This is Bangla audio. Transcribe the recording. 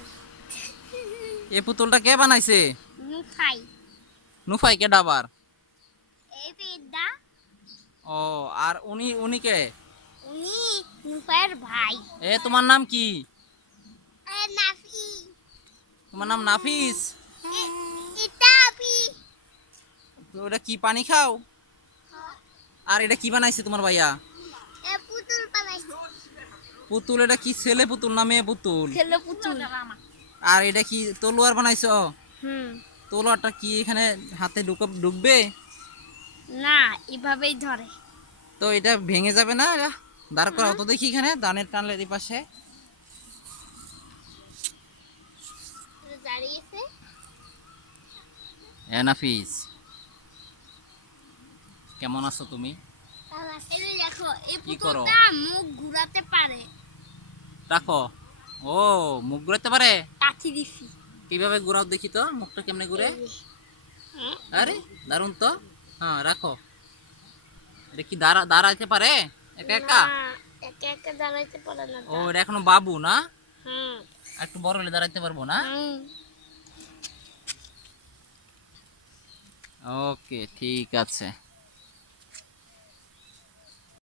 পুতুল। এই পুতুলটা কে বানাইছে? নুফাই। নুফাই কে ডাবার? এই পেদা। ও, আর উনি উনি কে? উনি নুফাইয়ের ভাই। তোমার নাম কি? নাফি। তোমার নাম নাফিস? এটা আপি। তো ওটা কি পানি খাও? আর এটা কি বানাইছে তোমার ভাইয়া? পুতুল বানাইছে। পুতুল, এটা কি ছেলে পুতুল না মেয়ে পুতুল? ছেলে পুতুল। আর এটা কি তলোয়ার বানাইছো? হুম। তলোয়ারটা কি এখানে হাতে ঢুকবে? না, এভাবেই ধরে। তো এটা ভেঙে যাবে না? এটা দাঁড় করাও হুম। তো দেখি, এখানে দানের টানলে এই পাশে। দাঁড়িয়েছে। নাফিস, কেমন আছো তুমি? এই যে দেখো, এই কি করো? পুতুলটা মুখ ঘুরাতে পারে। রাখো। ও, মুখ ঘুরাতে পারে? কাঠি দিছি। কিভাবে ঘুরাও দেখি তো, মুখটা কেমনে ঘুরে? এই যে। হ্যাঁ, আরে দারুন তো। হ্যাঁ, রাখো। এটা কি দাঁড়াইতে পারে একা না, একা? একা একা দাঁড়াইতে পারে না। ও, এটা এখনো বাবু না? হুম। একটু বড় হলে দাঁড়াইতে পারবো না? হুম। ওকে, ঠিক আছে।